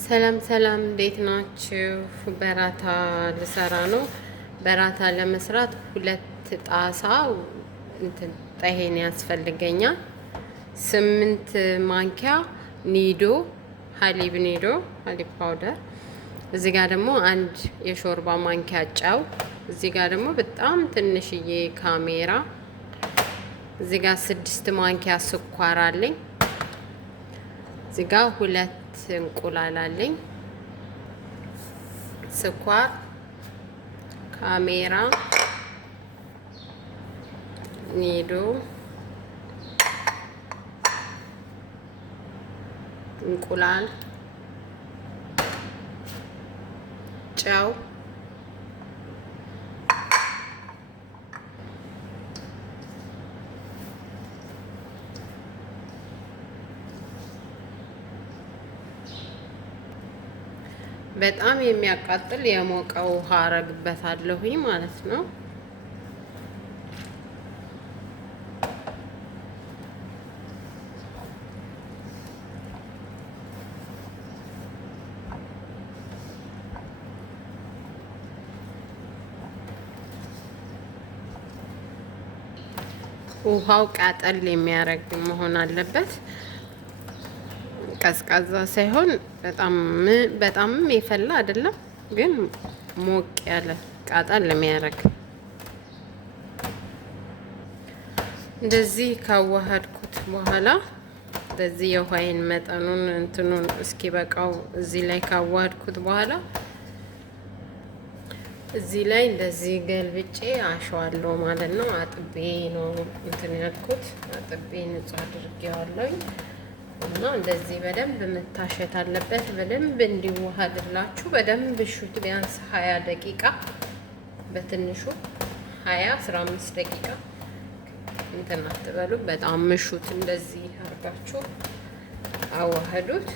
ሰላም ሰላም፣ እንዴት ናችሁ? በራታ ልሰራ ነው። በራታ ለመስራት 2 ጣሳ ጠሄን ያስፈልገኛል። 8 ማንኪያ ኒዶ ሀሊብ ሀሊብ ፓውደር። እዚህ ጋር ደግሞ 1 የሾርባ ማንኪያ ጨው። እዚህ ጋር ደግሞ በጣም ትንሽዬ ካሜራ። እዚህ ጋር 6 ማንኪያ ስኳር አለኝ። እዚህ ጋር 2 እንቁላል አለኝ። ስኳር፣ ካሜራ፣ ኒዶ፣ እንቁላል፣ ጨው፣ በጣም የሚያቃጥል የሞቀ ውሃ አረግበታለሁኝ ማለት ነው። ውሃው ቃጠል የሚያረግ መሆን አለበት። ቀዝቃዛ ሳይሆን በጣም የፈላ አይደለም፣ ግን ሞቅ ያለ ቃጠል ለሚያረግ። እንደዚህ ካዋሃድኩት በኋላ በዚህ የውሃይን መጠኑን እንትኑን እስኪ በቃው እዚህ ላይ ካዋሃድኩት በኋላ እዚህ ላይ እንደዚህ ገልብጬ አሸዋለሁ ማለት ነው። አጥቤ ነው እንትን ያልኩት፣ አጥቤ ንጹህ አድርጌዋለሁ። እና እንደዚህ በደንብ መታሸት አለበት። በደንብ እንዲዋሃድላችሁ በደንብ ሹት። ቢያንስ 20 ደቂቃ በትንሹ 20-15 ደቂቃ እንትን አትበሉ። በጣም ምሹት። እንደዚህ አርጋችሁ አዋህዱት።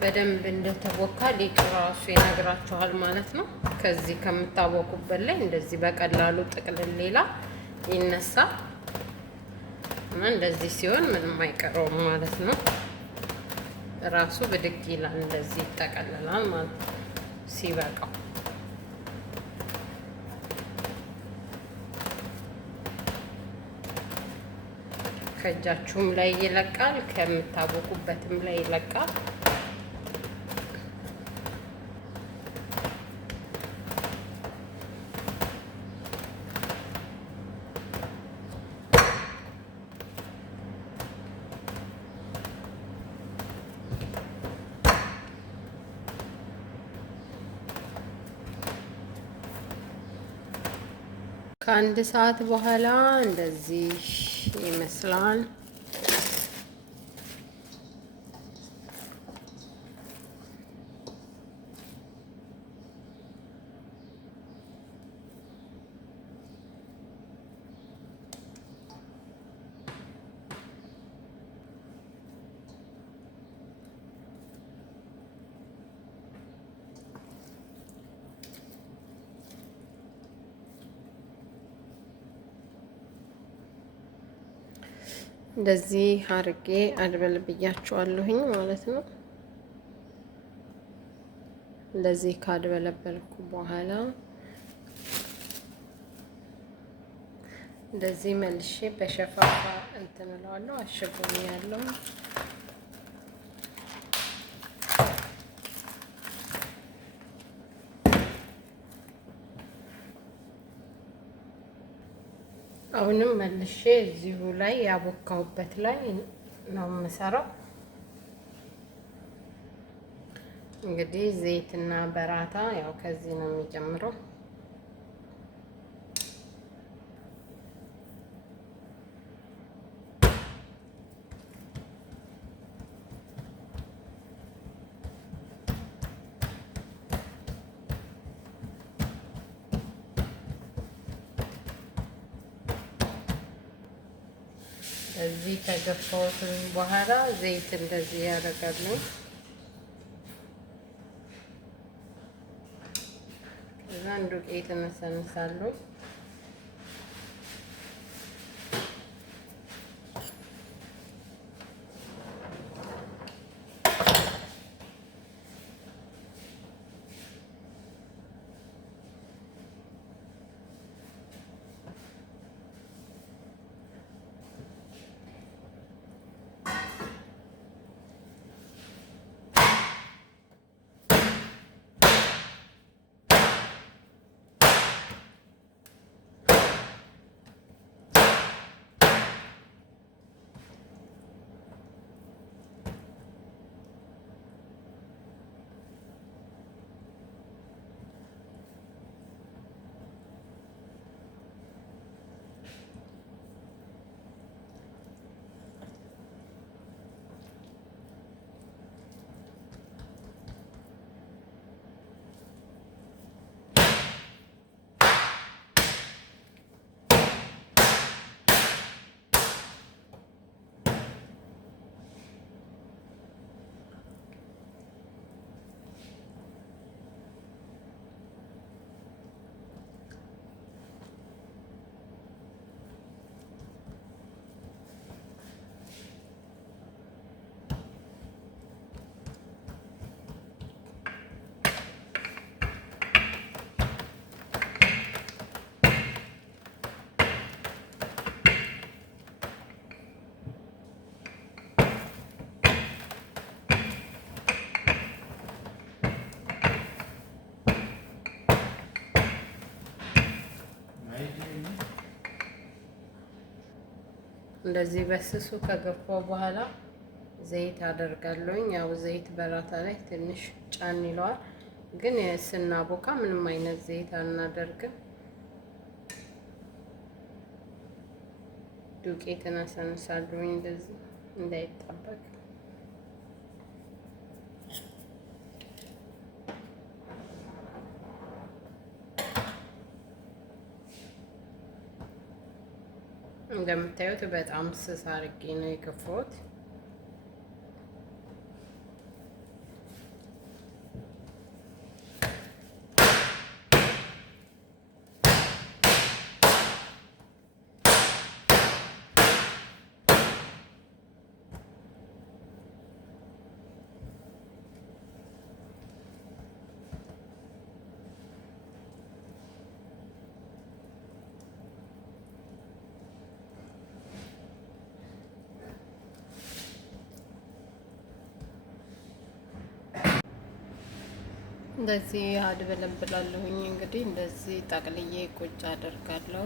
በደንብ እንደተቦካ ሊጡ ራሱ ይነግራችኋል ማለት ነው። ከዚህ ከምታቦኩበት ላይ እንደዚህ በቀላሉ ጥቅልል ሌላ ይነሳል እና እንደዚህ ሲሆን ምንም አይቀረውም ማለት ነው። ራሱ ብድግ ይላል፣ እንደዚህ ይጠቀልላል ማለት ነው ሲበቃው። ከእጃችሁም ላይ ይለቃል፣ ከምታቦኩበትም ላይ ይለቃል። ከ1 ሰዓት በኋላ እንደዚህ ይመስላል። እንደዚህ አርጌ አድበልብያቸዋለሁኝ ማለት ነው። እንደዚህ ካድበለበልኩ በኋላ እንደዚህ መልሼ በሸፋፋ እንትን እለዋለሁ። አሽጎኛለሁ። አሁንም መልሼ እዚሁ ላይ ያቦካሁበት ላይ ነው የምሰራው። እንግዲህ ዘይትና በራታ ያው ከዚህ ነው የሚጀምረው። እዚህ ከገፋሁትም በኋላ ዘይት እንደዚህ ያደርጋሉ። ከዛ ዱቄት እነሰንሳለሁ። እንደዚህ በስሱ ከገፋው በኋላ ዘይት አደርጋለሁኝ። ያው ዘይት በራታ ላይ ትንሽ ጫን ይለዋል፣ ግን ስናቦካ ምንም አይነት ዘይት አናደርግም። ዱቄትን አሳንሳለሁኝ እንደዚህ እንዳይጣበቅ። እንደምታዩት በጣም ስስ አድርጌ ነው የገፋሁት። እንደዚህ አድበለብላለሁኝ። እንግዲህ እንደዚህ ጠቅልዬ ቁጭ አደርጋለሁ።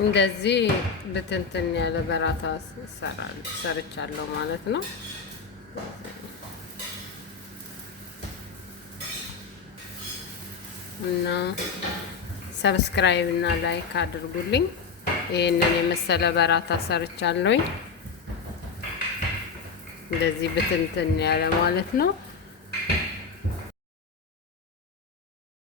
እንደዚህ ብትንትን ያለ በራታ ሰርቻለሁ ማለት ነው። እና ሰብስክራይብ እና ላይክ አድርጉልኝ። ይሄንን የመሰለ በራታ ሰርቻለሁኝ እንደዚህ ብትንትን ያለ ማለት ነው።